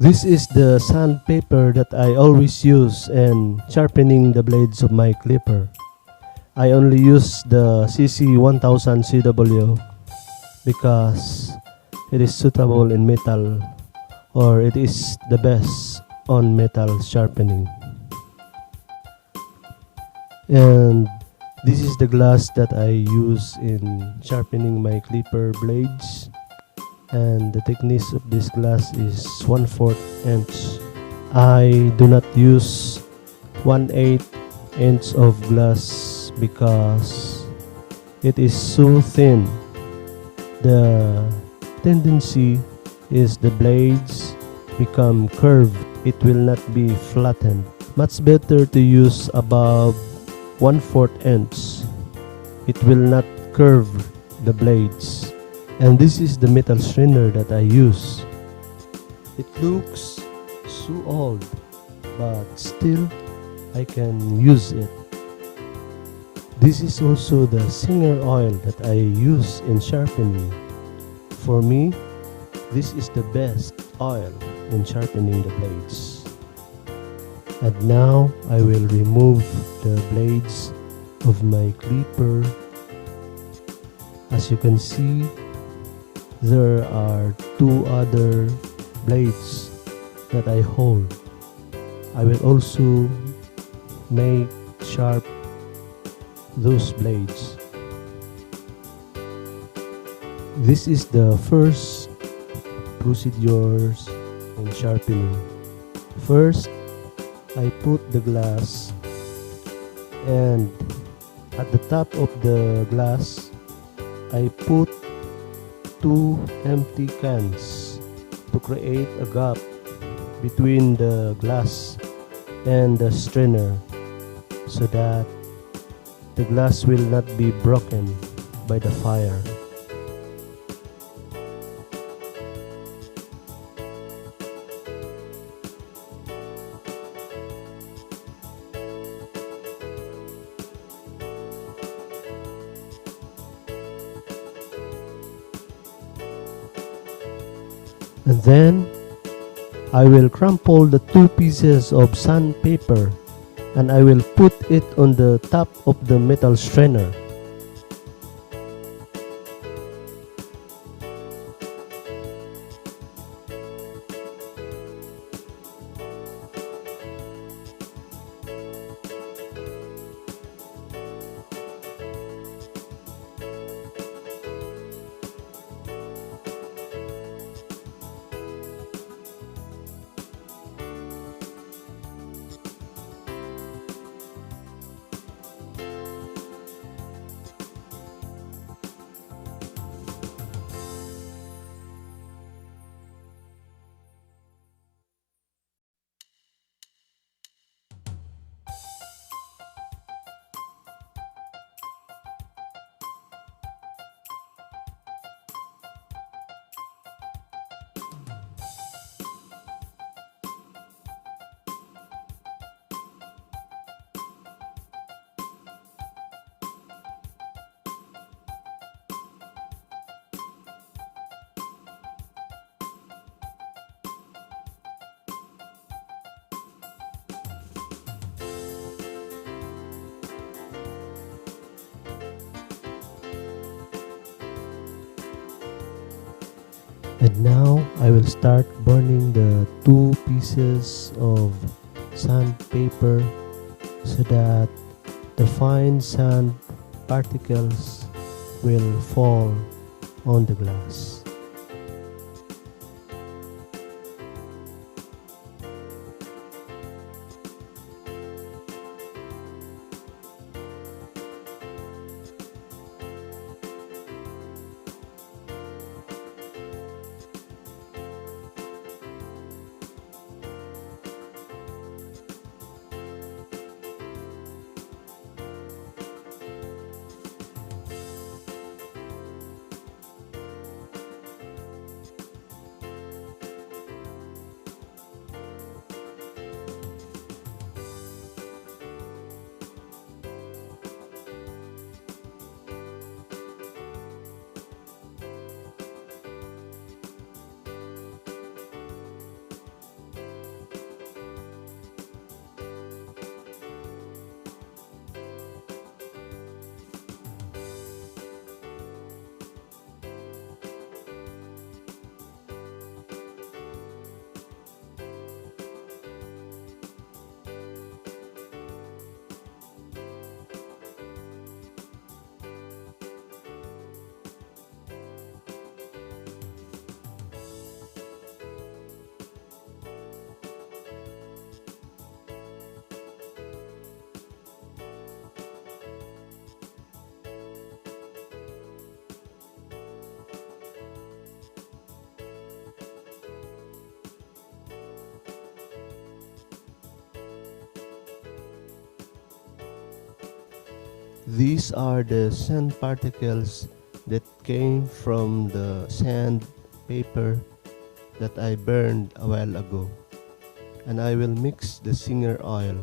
This is the sandpaper that I always use in sharpening the blades of my clipper. I only use the CC1000 CW because it is suitable in metal, or it is the best on metal sharpening. And this is the glass that I use in sharpening my clipper blades, and the thickness of this glass is 1/4 inch. I do not use 1/8 inch of glass because it is so thin. The tendency is the blades become curved. It will not be flattened. Much better to use above 1/4 inch. It will not curve the blades. And this is the metal strainer that I use. It looks so old, but still I can use it. This is also the Singer oil that I use in sharpening. For me, this is the best oil in sharpening the blades. And now I will remove the blades of my clipper. As you can see, there are two other blades that I hold. I will also make sharp those blades. This is the first procedures in sharpening. First, I put the glass, and at the top of the glass I put two empty cans to create a gap between the glass and the strainer, so that the glass will not be broken by the fire. And then I will crumple the two pieces of sandpaper, and I will put it on the top of the metal strainer. And now I will start burning the two pieces of sandpaper so that the fine sand particles will fall on the glass. These are the sand particles that came from the sand paper that I burned a while ago, and I will mix the singer oil.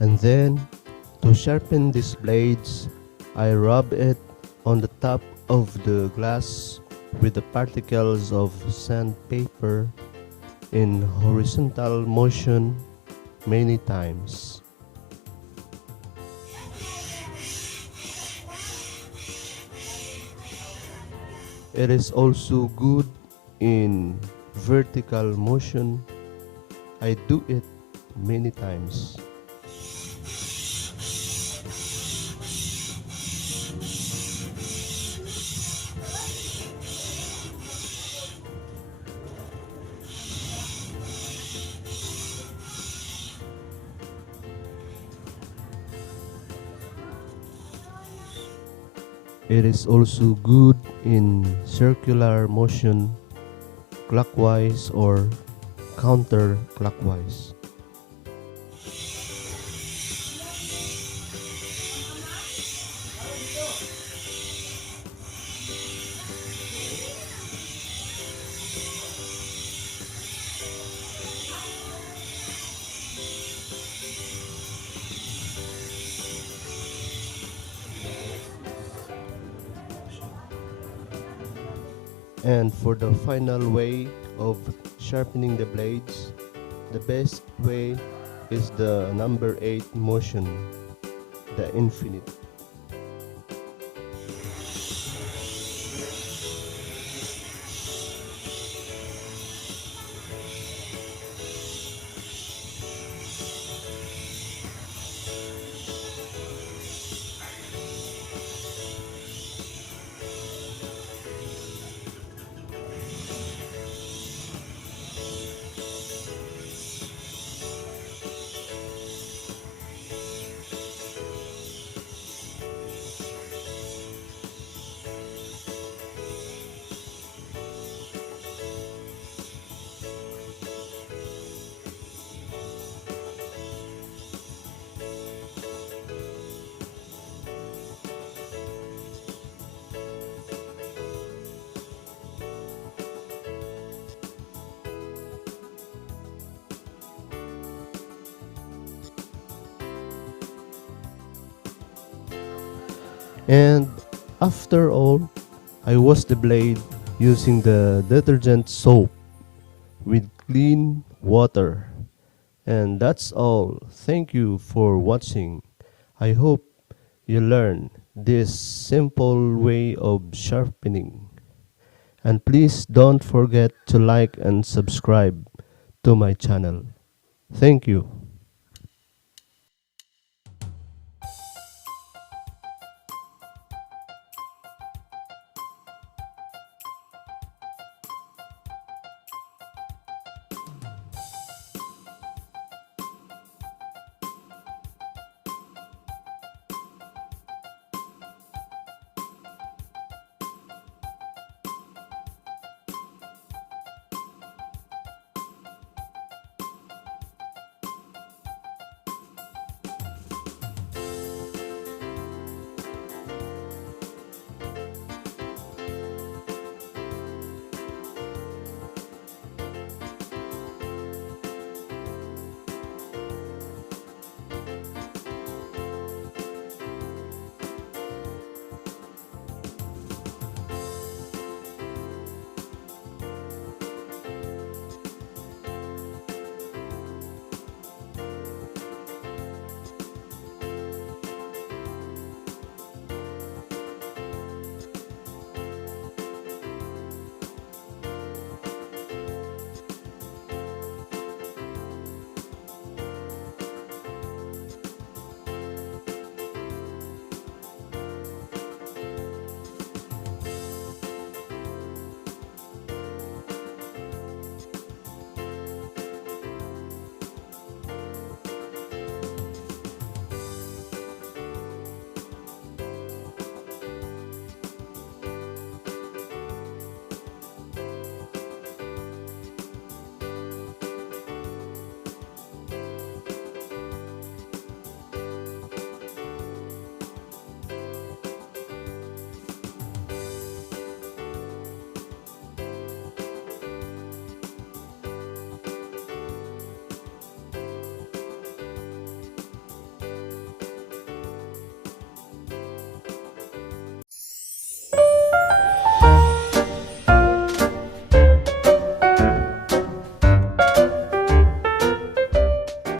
And then, to sharpen these blades, I rub it on the top of the glass with the particles of sandpaper in horizontal motion many times. It is also good in vertical motion. I do it many times. It is also good in circular motion, clockwise or counterclockwise. And for the final way of sharpening the blades, the best way is the number 8 motion, the infinite. And after all, I wash the blade using the detergent soap with clean water. And that's all. Thank you for watching. I hope you learn this simple way of sharpening. And please don't forget to like and subscribe to my channel. Thank you.